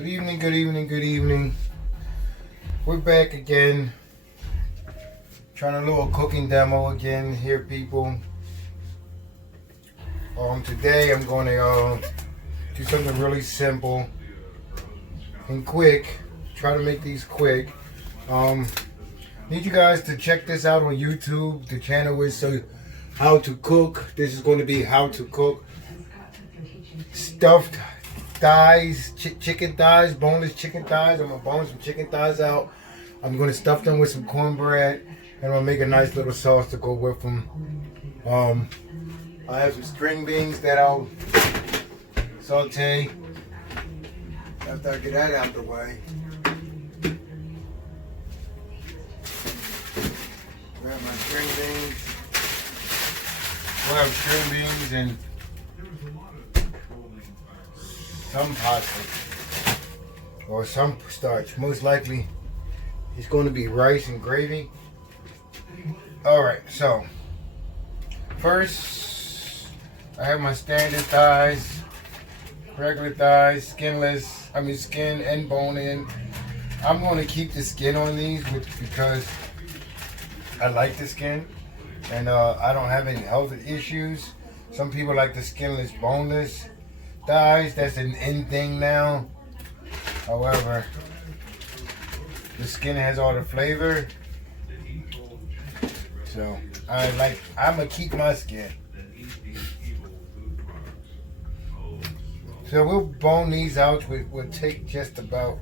Good evening, good evening, good evening. We're back again. Trying a little cooking demo again here, people. Today I'm going to do something really simple and quick. Try to make these quick. Need you guys to check this out on YouTube. The channel is How to Cook. This is going to be how to cook stuffed thighs, chicken thighs, boneless chicken thighs. I'm going to bone some chicken thighs out. I'm going to stuff them with some cornbread, and I'm going to make a nice little sauce to go with them. I have some string beans that I'll saute after I get that out the way. Grab my string beans. We'll have string beans and some pasta or some starch. Most likely it's going to be rice and gravy. Alright, so first I have my standard thighs, regular thighs, skinless, skin and bone in. I'm going to keep the skin on these because I like the skin and I don't have any health issues. Some people like the skinless, boneless thighs. That's an in thing now. However, the skin has all the flavor, so I'm gonna keep my skin. So we'll bone these out. We'll take just about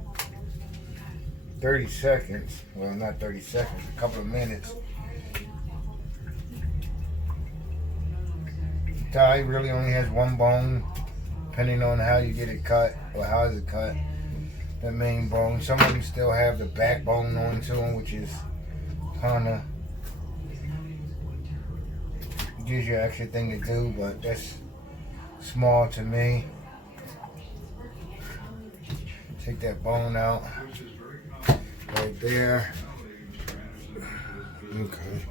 30 seconds. Well, not 30 seconds, a couple of minutes. Thigh really only has one bone, depending on how you get it cut or how is it cut. The main bone. Some of them still have the backbone on to them, which is kinda gives you an extra thing to do, but that's small to me. Take that bone out right there. Okay.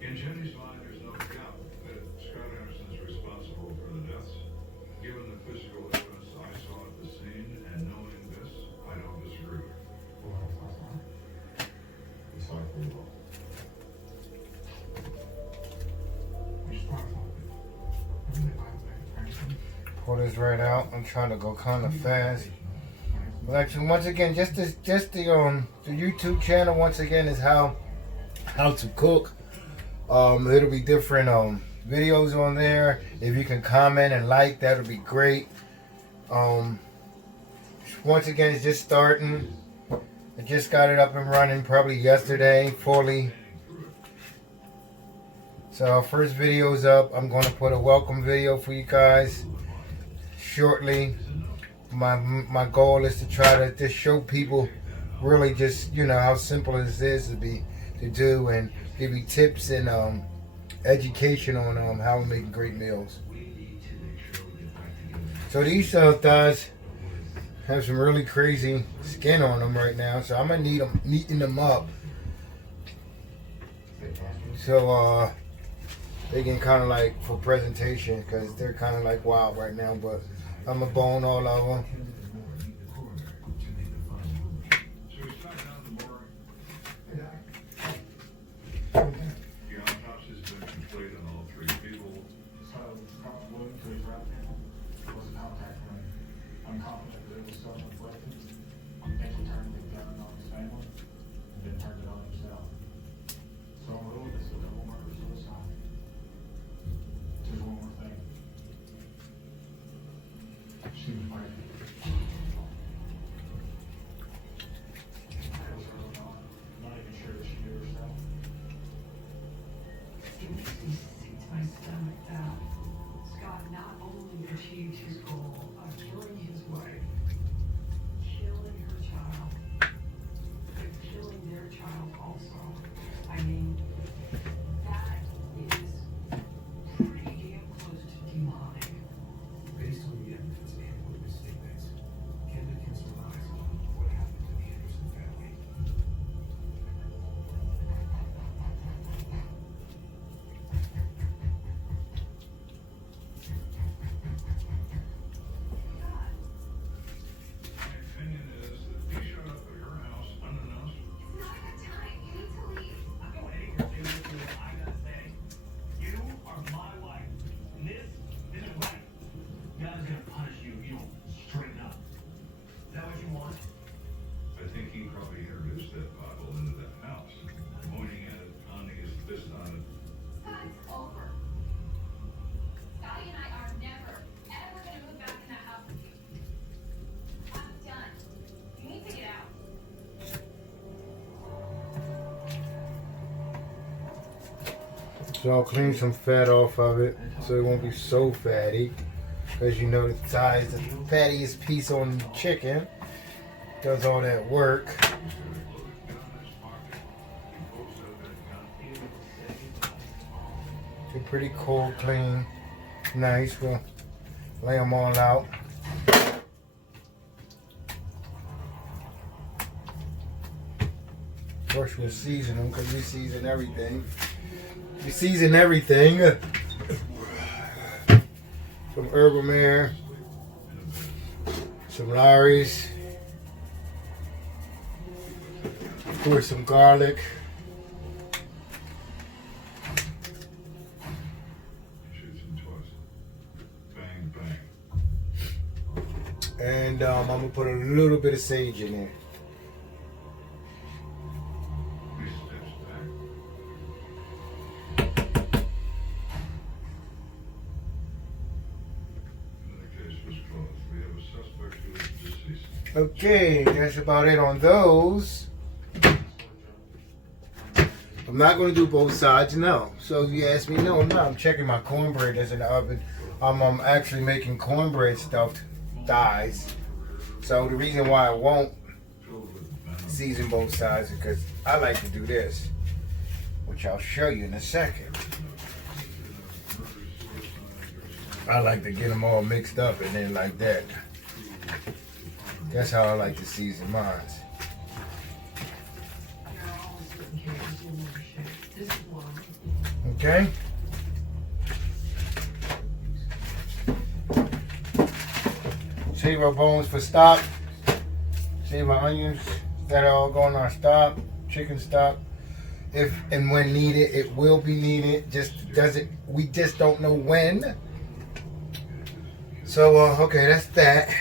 In Jenny's mind, there's no doubt that Scott Anderson is responsible for the deaths. Given the physical evidence I saw at the scene and knowing this, I don't disagree. Pull this right out. I'm trying to go kind of fast. But actually, once again, just the YouTube channel once again is how to cook. It'll be different videos on there. If you can comment and like, that would be great. Once again, it's just starting. I just got it up and running probably yesterday fully. So our first video is up. I'm going to put a welcome video for you guys shortly. My goal is to try to just show people really just how simple it is to do and give you tips and education on how to make great meals. So these thighs have some really crazy skin on them right now, so I'm gonna need them neaten them up so they can kind of like for presentation, because they're kind of like wild right now. But I'm gonna bone all of them. The autopsy has been complete on all three people. I'm confident that it was self-inflicted. I think he turned the gun on his family and then turned it on himself. So I'm really this is a double murder suicide. There's one more thing. She was pregnant. That was early on. I'm not even sure that she knew herself. It makes me sick to my stomach that Scott not only achieved his goal of killing his wife, killing her child, but killing their child also. I mean, that is pretty damn close to demonic. Based on the evidence and witness statements, Kendra can surmise what happened to the Anderson family. So I'll clean some fat off of it so it won't be so fatty. Because you know the thigh is the fattiest piece on chicken. Does all that work. They're pretty cold, clean, nice. We'll lay them all out. First we'll season them because we season everything. We season everything. Some Herbamare, some Lawry's, of course some garlic. Shoots and twists. Bang, bang. And I'm gonna put a little bit of sage in there. He steps back. Another case was closed. We have a suspect who is deceased. Okay, that's about it on those. I'm not going to do both sides, no. So if you ask me, no, I'm not. I'm checking my cornbread that's in the oven. I'm actually making cornbread stuffed thighs. So the reason why I won't Filled with venom. season both sides is because I like to do this, which I'll show you in a second. I like to get them all mixed up and then like that. That's how I like to season mine. They're all splitting cases in their shape. This is one. Okay? Save our bones for stock. Save our onions that are all going on stock. Chicken stock. If and when needed, it will be needed. We just don't know when. So okay, that's that.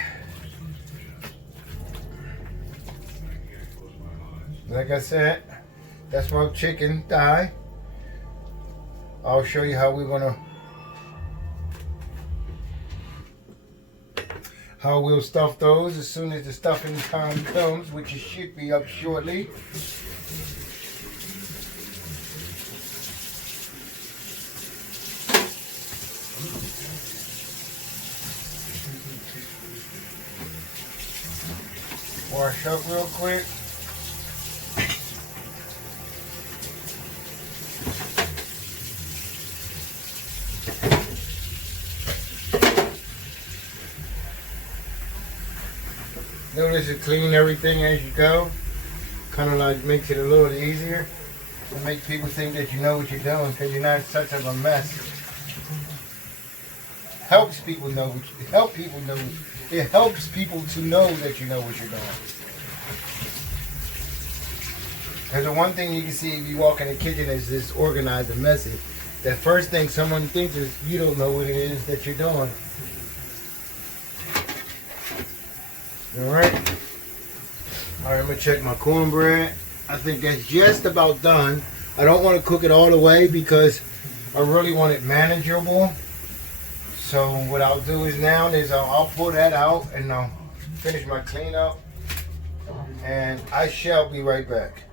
Like I said, that's my chicken thigh. I'll show you how we'll stuff those as soon as the stuffing time comes, which it should be up shortly. Wash up real quick. Notice you clean everything as you go. Kind of like makes it a little easier. To make people think that you know what you're doing because you're not such of a mess. Helps people know it helps people to know that you know what you're doing. Because the one thing you can see if you walk in the kitchen is disorganized and messy. The first thing someone thinks is you don't know what it is that you're doing. Alright, I'm going to check my cornbread. I think that's just about done. I don't want to cook it all the way because I really want it manageable. So what I'll do is now is I'll pull that out and I'll finish my cleanup. And I shall be right back.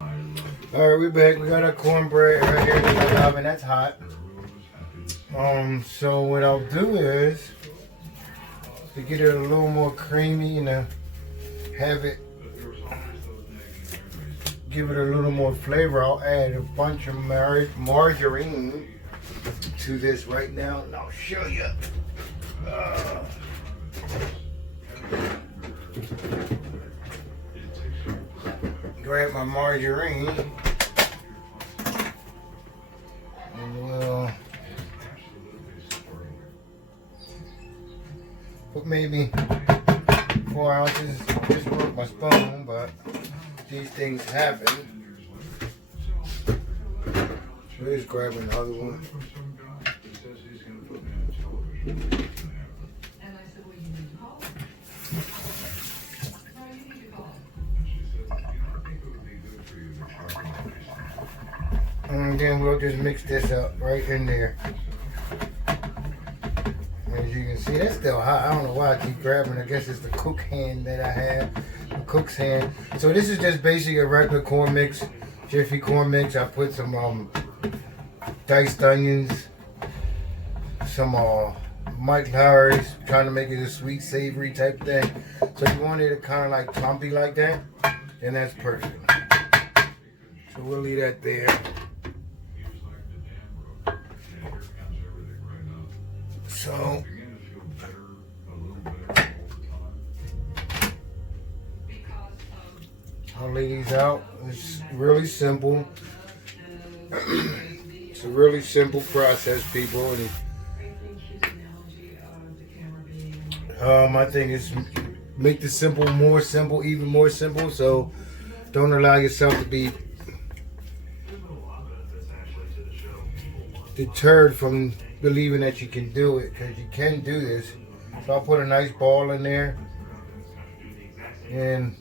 Alright, we're back. We got our cornbread right here in the oven. That's hot. So what I'll do is to get it a little more creamy and have it, give it a little more flavor, I'll add a bunch of margarine to this right now, and I'll show you. Grab my margarine, and we'll put maybe 4 ounces. Just broke my spoon, but these things happen. So just grab another one. And I said, well, you need to call him. No, you need to call him. And then we'll just mix this up right in there. As you can see, that's still hot. I don't know why I keep grabbing. I guess it's the cook hand that I have. The cook's hand. So this is just basically a regular corn mix. Jiffy corn mix. I put some diced onions, some Mike Harris, trying to make it a sweet savory type thing. So you want it to kind of like clumpy like that, and that's perfect. So we'll leave that there. He was like the dam broke, and here comes everything right now. So Beginning to feel better, a little better all the time. I'll lay these out. It's really simple. It's a really simple process, people. And my thing is make the simple more simple, even more simple. So don't allow yourself to be deterred from believing that you can do it, because you can do this. So I'll put a nice ball in there, and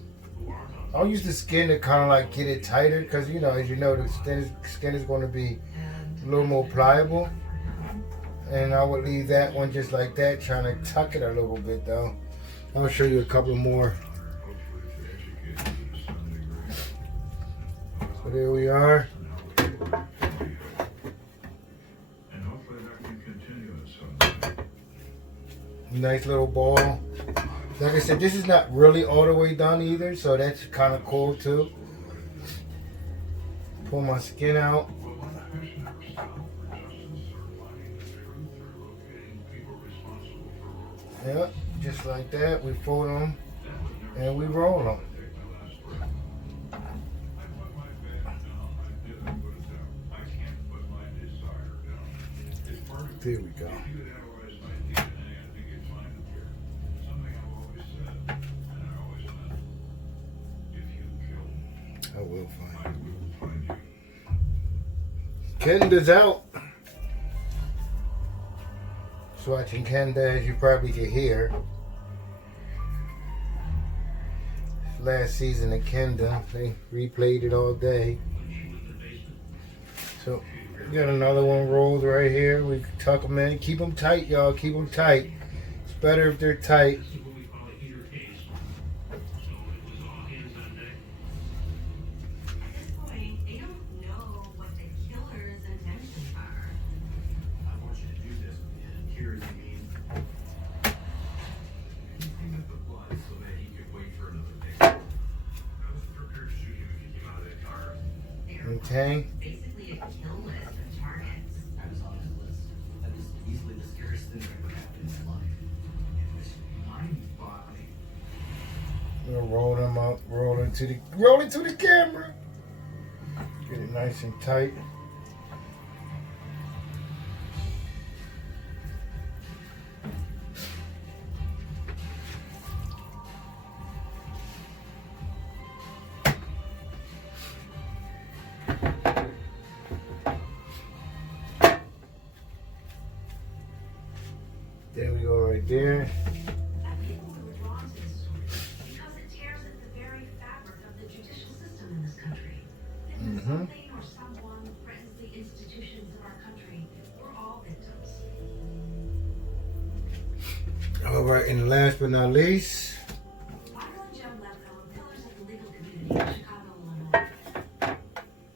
I'll use the skin to kind of like get it tighter, because you know, as you know, the skin is going to be a little more pliable. And I would leave that one just like that, trying to tuck it a little bit though. I'll show you a couple more. So there we are. Nice little ball. Like I said, this is not really all the way done either, so that's kind of cool too. Pull my skin out. Yep, just like that. We fold them and we roll them. There we go. I will find you. Kenda's out. Watching Kenda, as you probably could hear. Last season of Kenda, they replayed it all day. So we got another one rolled right here. We tuck them in. Keep them tight, y'all. Keep them tight. It's better if they're tight. Okay. Basically a kill list of targets. I was on that list. That was easily the scariest thing that ever happened in my life. It was mind-boggling. We'll roll them up, roll into the camera. Get it nice and tight. There we go, right there. People were drawn to this story because it tears at the very fabric of the judicial system in this country. If something or someone threatens the institutions of our country, we're all victims. All right, and last but not least, Michael and Joe Lefko, pillars of the legal community in Chicago, Illinois.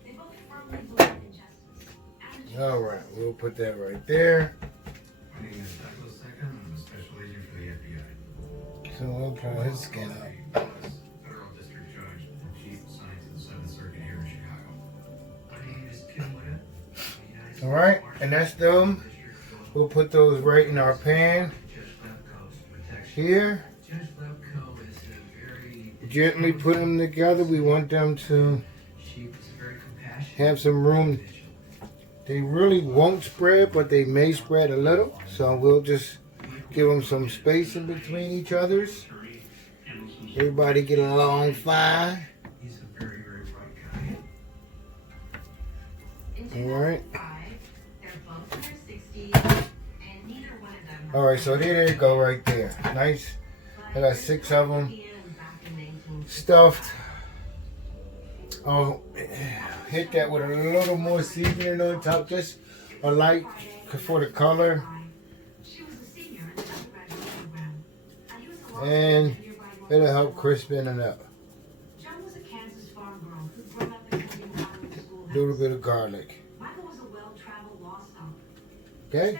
They both firmly believe in justice. And all right, we'll put that right there. My name is Douglas Second. I'm a special agent for the FBI. So we'll pull his skin out. Federal District Judge and Chief of Science of the Seventh Circuit here in Chicago. My name is Kim Witt. All right, and that's them. We'll put those right in our pan here. Judge Lefko is a very... Gently put them together. We want them to She was very compassionate. have some room. They really won't spread, but they may spread a little. So we'll just give them some space in between each other's. Everybody get along fine. He's a very, very bright guy. in All right. 2005, they're both in their 60s, and neither one of them. All right, so there they go right there. Nice. I got 6 of them stuffed. I'll hit that with a little more seasoning on top, just a light for the color. She was a senior in the undergraduate program. And he was a And it'll help crispen it up. Joan was a Kansas farm girl who'd grown up in a school. A little bit of garlic. Michael was a Okay?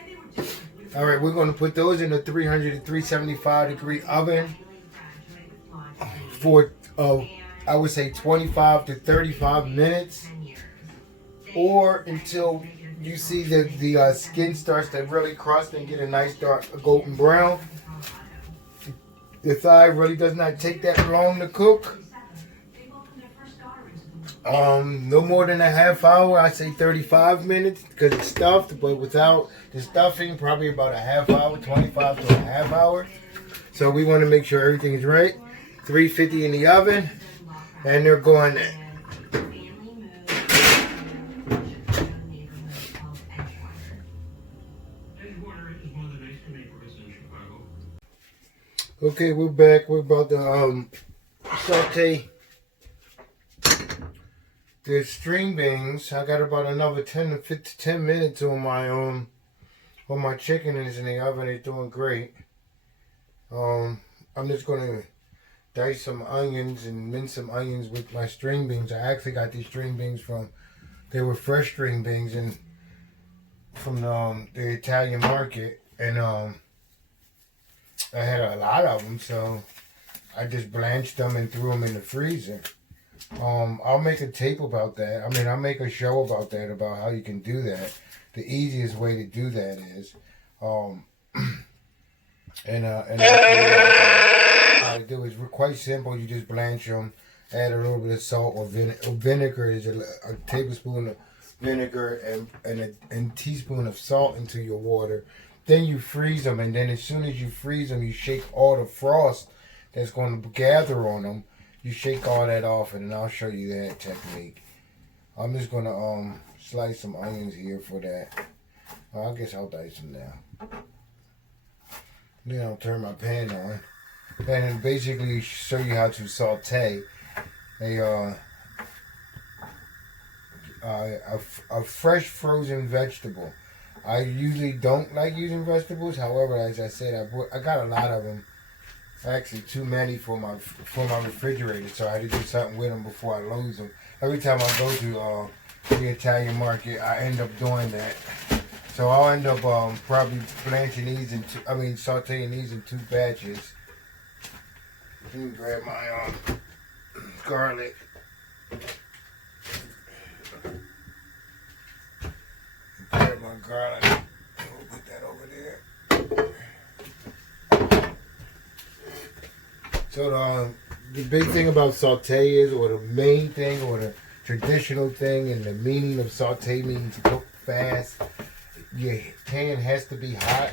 All right, we're going to put those in a 300 to 375 degree oven for, I would say, 25 to 35 minutes, or until you see that the skin starts to really crust and get a nice dark golden brown. The thigh really does not take that long to cook. No more than a half hour. I say 35 minutes because it's stuffed, but without the stuffing, probably about a half hour, 25 to a half hour. So we want to make sure everything is right. 350 in the oven, and they're going in. Okay, we're back. We're about to saute the string beans. I got about another 10 to 10 minutes on my chicken is in the oven. It's doing great. I'm just gonna dice some onions and mince some onions with my string beans. I actually got these string beans they were fresh string beans from the Italian market, and I had a lot of them, so I just blanched them and threw them in the freezer. I'll make a tape about that. I mean, I'll make a show about that, about how you can do that. The easiest way to do that is, and how to do is quite simple. You just blanch them, add a little bit of salt or vinegar is a tablespoon of vinegar and a teaspoon of salt into your water. Then you freeze them, and then as soon as you freeze them, you shake all the frost that's going to gather on them. You shake all that off, and then I'll show you that technique. I'm just going to slice some onions here for that. I guess I'll dice them now. Then I'll turn my pan on. And basically show you how to saute a fresh frozen vegetable. I usually don't like using vegetables. However, as I said, I got a lot of them. Actually, too many for my refrigerator, so I had to do something with them before I lose them. Every time I go to the Italian market, I end up doing that. So I'll end up probably blanching these sauteing these in 2 batches. Let me grab my garlic. Grab my garlic. We'll put that over there. So the big thing about saute is, or the main thing, or the traditional thing, and the meaning of saute means cook fast. Your pan has to be hot.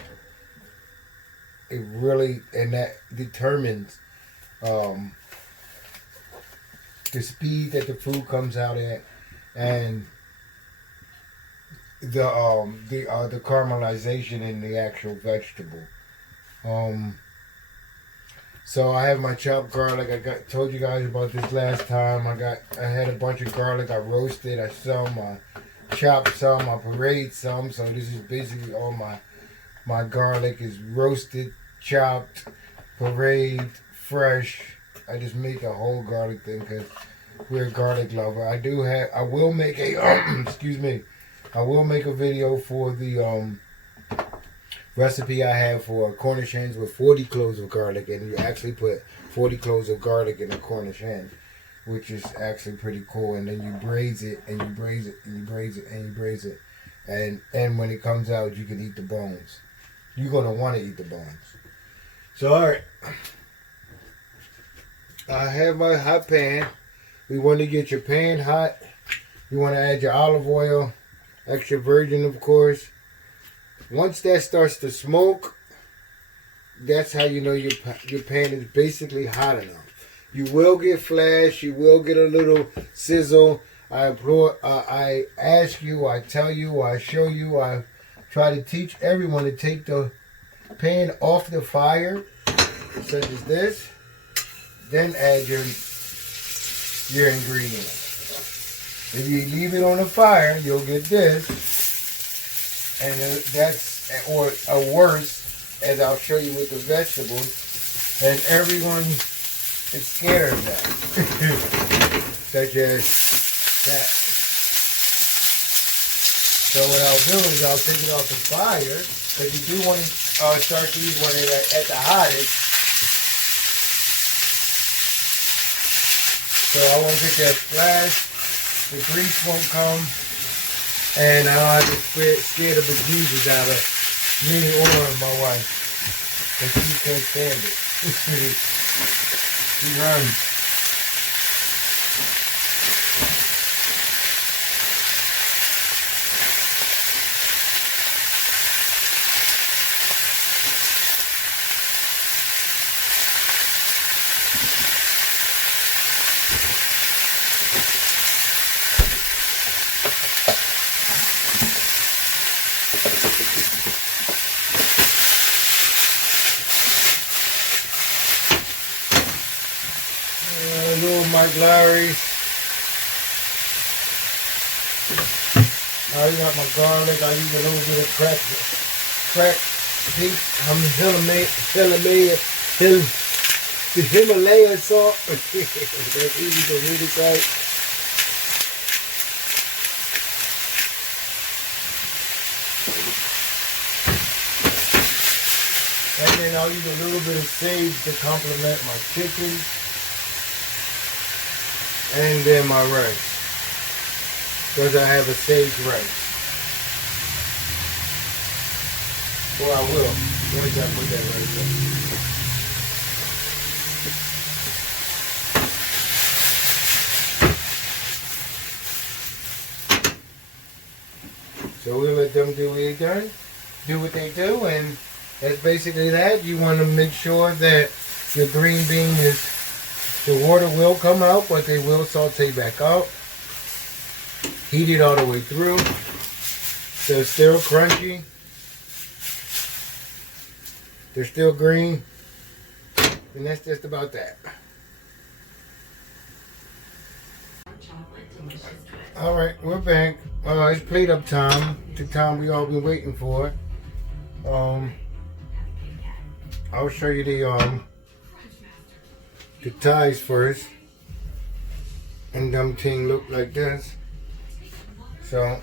It really, and that determines the speed that the food comes out at, and the caramelization in the actual vegetable. So I have my chopped garlic. I told you guys about this last time. I had a bunch of garlic. I roasted. I chopped some. I pureed some. So this is basically all my garlic is roasted, chopped, pureed, fresh. I just make a whole garlic thing because we're a garlic lover. I will make a excuse me. I will make a video for the recipe I have for Cornish hens with 40 cloves of garlic, and you actually put 40 cloves of garlic in a Cornish hen, which is actually pretty cool. And then you braise it, and you braise it, and you braise it, and you braise it, and when it comes out, you can eat the bones. You're gonna want to eat the bones. So all right, I have my hot pan. We want to get your pan hot. You want to add your olive oil, extra virgin, of course. Once that starts to smoke, that's how you know your pan is basically hot enough. You will get flash. You will get a little sizzle. I ask you, I tell you, I show you, I try to teach everyone to take the pan off the fire, such as this, then add your ingredients. If you leave it on the fire, you'll get this, and that's, or worse, as I'll show you with the vegetables, and everyone is scared of that, such as that. So what I'll do is I'll take it off the fire, because you do want to start these when they're at the hottest. So I won't get that flash, the grease won't come, and I don't have to scare the bejesus out of mini oil of my wife. And she can't stand it. She runs. Little Mike Larry's. I got my garlic. I use a little bit of cracked pink. The Himalaya salt. That's easy to read it right. And then I'll use a little bit of sage to complement my chicken. And then my rice. Because I have a sage rice. Or I will. Once I put that rice in. So we'll let them do what they do, and that's basically that. You want to make sure that your green bean is, the water will come out, but they will saute back up. Heat it all the way through. They're still crunchy. They're still green. And that's just about that. Alright, we're back. It's plate up time. The time we all been waiting for. I'll show you the ties first. And them thing look like this. So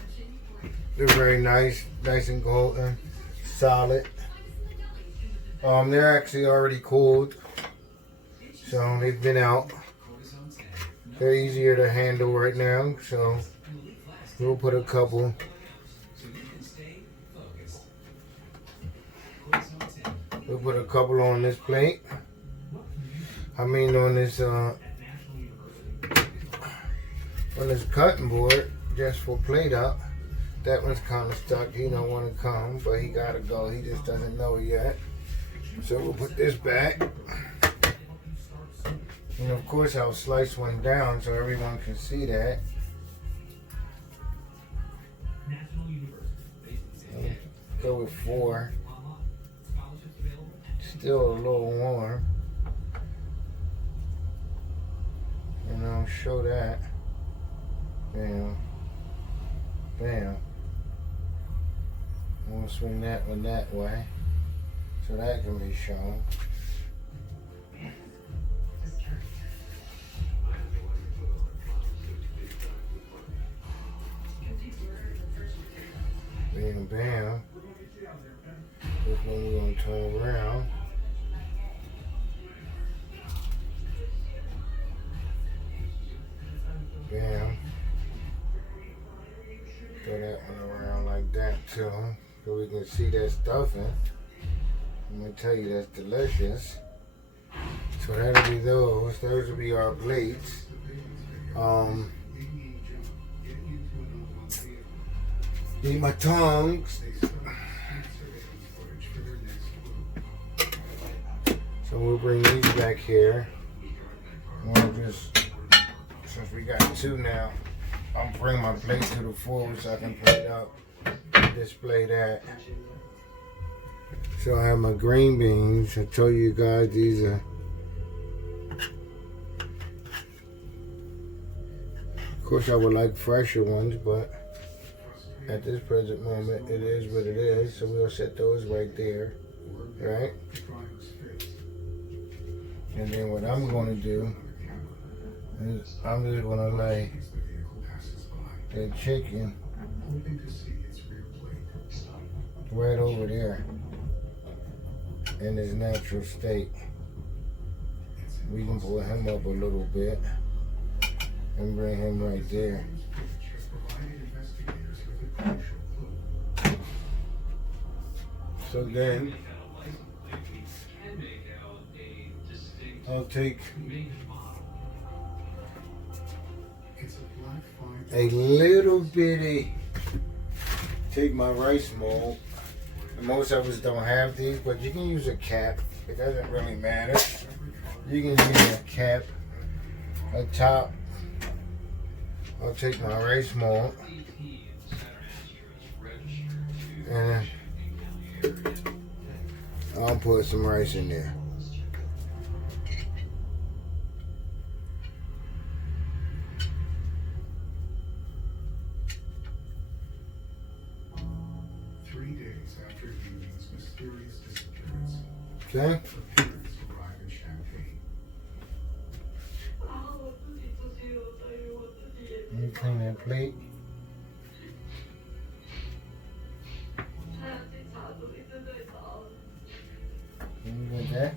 they're very nice and golden, solid. They're actually already cooled. So they've been out. They're easier to handle right now, so we'll put a couple. We'll put a couple on this plate. I mean on this cutting board, just for plate up. That one's kind of stuck. He don't want to come, but he gotta go. He just doesn't know it yet. So we'll put this back. And of course I'll slice one down so everyone can see that. Go with 4. Still a little warm. And I'll show that. Bam. Bam. I'm gonna swing that one that way. So that can be shown. Bam, bam. This one we're going to turn around. Bam. Throw that one around like that too, so we can see that stuffing. I'm going to tell you that's delicious. So that'll be those. Those will be our plates. Need my tongs. So we'll bring these back here. Since we got 2 now, I'll bring my plate to the forward so I can plate up and display that. So I have my green beans. I told you guys these are. Of course I would like fresher ones, but at this present moment, it is what it is, so we'll set those right there, right? And then what I'm going to do is I'm just going to lay the chicken hoping to see its rear plate. right over there in his natural state. We can pull him up a little bit and bring him right there. Provided investigators with a crucial clue. So then Make out a license plate. We can make out a distinct I'll take make and model. It's a black 5. a little bitty, take my rice mold. And most of us don't have these, but you can use a cap. It doesn't really matter. You can use a cap, a top. I'll take my rice mold and I'll put some rice in there. After Euning's mysterious disappearance, Okay? appearance arrive in Champagne. 啊，我自己出去，我对于我自己也 Let me clean that plate. 还有警察都一直在找。 Let me get that.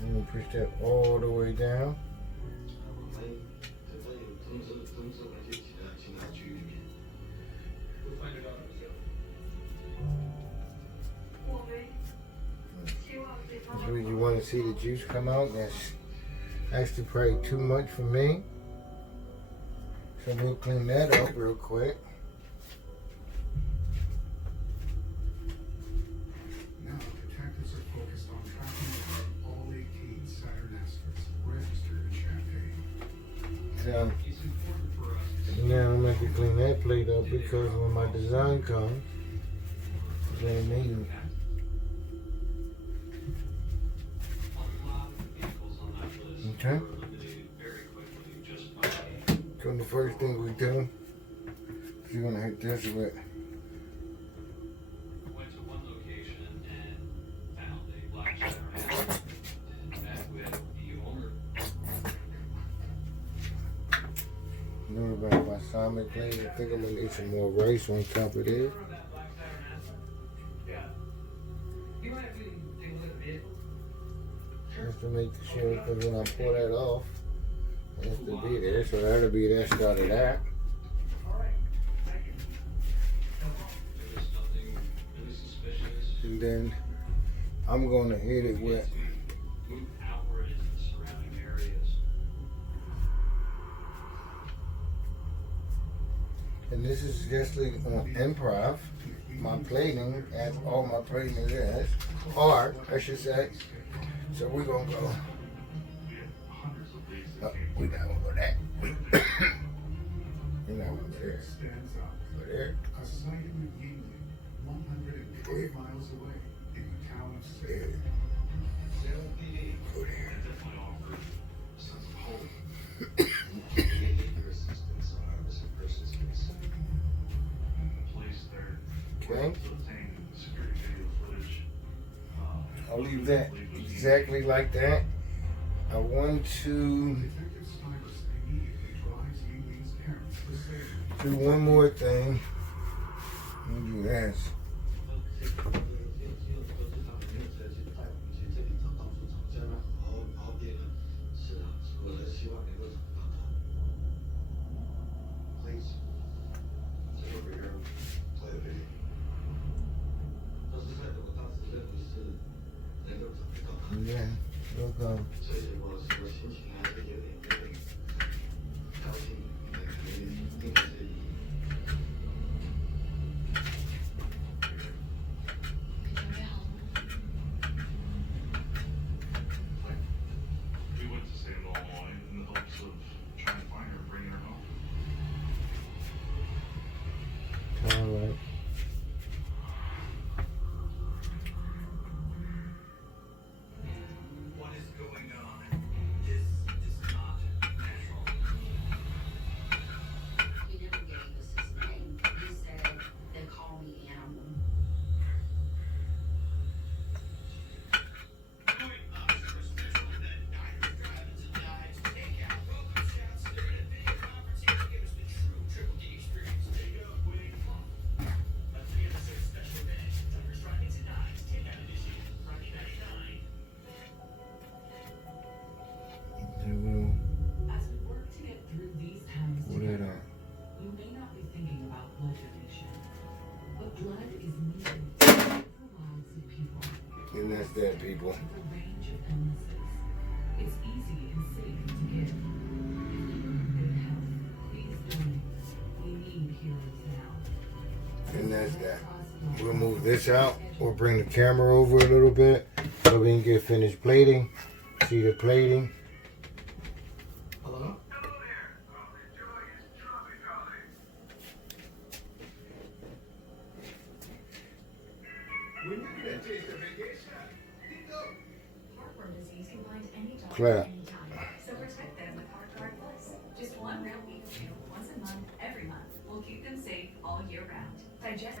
Let me push that all the way down. 我们希望警察 So you want to see the juice come out? That's actually probably too much for me. So we'll clean that up real quick. Now, detectives are focused on tracking all 18 Saturn aspects registered in Champagne. So It's important for us to now I'm going to clean that plate up because when my design comes, it's going to need a lot of vehicles on that list Okay. were eliminated very quickly just by So the first thing we do, you're going to hit this with went to one location and found a black Saturn and met with the owner. notified balsamic plate. I think I'm going to need some more rice on top of this. That black Saturn yeah. You might have to take a look at the vehicle. Just to make sure, because when I pull that off, it has to be there. So that'll be that start of that. All right. Thank you. There was nothing really suspicious. And then I'm going to hit it with Move outward into the surrounding areas. and this is just like on improv. My plating, as all my plating is, art, I should say. So we're gonna go. Oh, we not gonna go that. We're not gonna go there. Stands out. Go there. A sighting of Yingling, 120 miles away in the town of There. Salem. Go there. Definitely offered a sense of hope. Your assistance on our missing persons case. Police there Okay. to obtain security video footage. I'll leave that exactly like that. I want to Detective Stivers immediately drives Yingling's parents to Salem. do one more thing. Let me do this. Please, sit over here and play a video. 但是在我当时认为是能够找得到他， And then we'll go. 所以我心情还是有点高兴，因为是以。 We went to Salem all morning in the hopes of trying to find her and bring her home. All right. What is going on? This dead people. The range of illnesses. It's easy and safe to give. If you're in good health, please donate. We need heroes now. And that's that. We'll move this out. We'll bring the camera over a little bit so we can get finished plating. See the plating. Hello? Heartworm disease can bind any dog Clap. at any time. So protect them with HeartGuard Plus. Just one real week meal once a month, every month, will keep them safe all year round. Digest